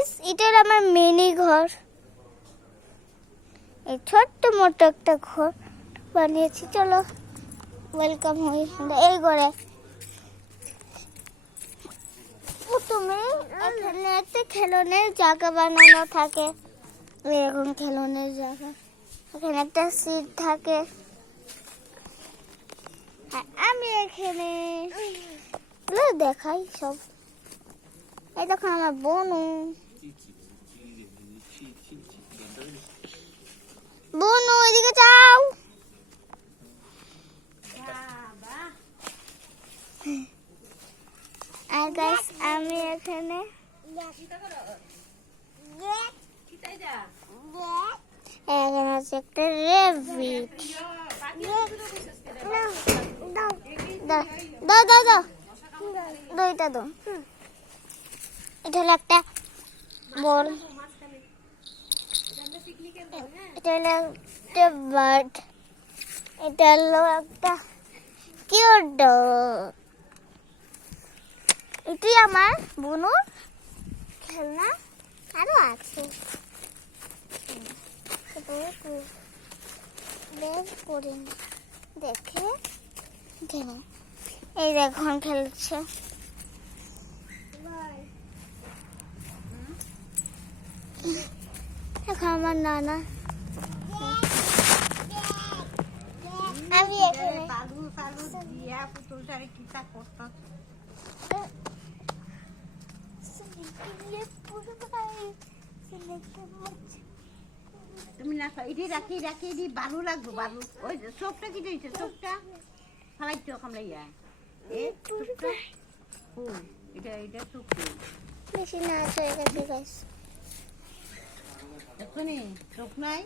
Guys, এটা হলো আমার মিনি ঘর। এই ছোট্ট মোটো একটা ঘর বানিয়েছি। চলো ওয়েলকাম হই এই ঘরে। প্রথমে এখানে একটা খেলনের জায়গা বানানো থাকে, এরকম খেলনের জায়গা। এখানে একটা সিট থাকে। আর আমি এখানে দেখাই সব। এই দেখো আমার বোনু। বোনু এদিকে যাও। আর গাইস আমি এখানে এখানে আছে একটা রেবিট। দাও দাও দাও দাও দইটা দাও। এটা হলো একটা বল। এটা হলো একটা বার্ড। এটা হলো একটা কিউট ডগ। এটাই আমার বোনুর খেলনা। আরো আছে বের করে দেখে খেলো। এই দেখুন খেলছে। এখন আমার নানা। আমি এখানে তুমি না এটি রাখি রাখি দি বালু লাগবো বালু ওই চোখটা কি দিয়েছে চোখটা ফালাইছো কামড়াইয়া এ চোখটা ও এটা এটা চোখ বেশি না হয়ে গেছে গাইস। এখনই চোখ নাই